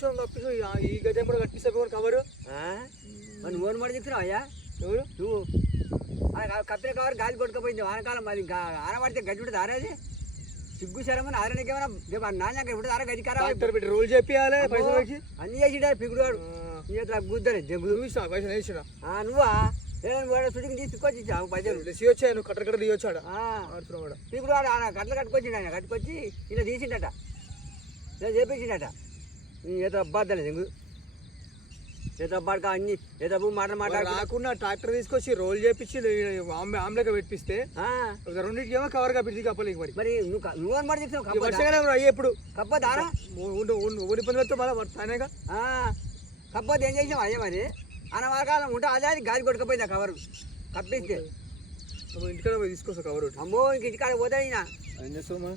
కప్పించు కప్పించు ఈ గజం కూడా కట్టిస్తే కవరు నువ్వు ఓన్ మాట చెప్తున్నావు అయ్యా ఎవరు నువ్వు కప్పిన కవర్ గాలి కొట్టుకుపోయింది వానకాలం మరి ఇంకా ఆనబడితే గడ్డి ఉంటుంది ఆరేది సిగ్గు శరమని ఆరనికేమైనా నాన్న ఉంటుంది ఆర గది ఖరాబ్ పెట్టి రోల్ చెప్పియాలి పైసలు వచ్చి అన్ని చేసిండే పిగుడు వాడు నీ గుద్దని దెబ్బలు పైసలు వేసినా నువ్వా సుడికి తీసుకొచ్చి ఇచ్చావు పైసలు తీయొచ్చా నువ్వు కట్ట కట్ట తీయొచ్చాడు పిగుడు వాడు ఆయన కట్టలు కట్టుకొచ్చిండు ఆయన కట్టుకొచ్చి ఇలా తీసిండట ఇలా చేపించిండట ఏదో అబ్బాద్దలే దెంగు ఏదో అబ్బాడుకా అన్ని ఏదో మాట రాకుండా ట్రాక్టర్ తీసుకొచ్చి రోల్ చేపించి ఆమ్లెట్ పెట్టిస్తే రెండింటికి ఏమో కవర్ కప్పింది కప్పలేక మరి నువ్వు అనమాట చెప్తావు వర్షాకాలం అయ్యే ఎప్పుడు కప్పదారా ఊరి పనులతో మళ్ళీ తానేగా కప్పదు ఏం చేసాం అయ్యే మరి అనవాకాలం ఉంటే అదే అది గాలి కొట్టుకుపోయింది ఆ కవర్ కప్పిస్తే ఇంటికాడ తీసుకొస్తా కవర్ అమ్మో ఇంక ఇంటికాడ పోతాయి ఏం చేస్తావు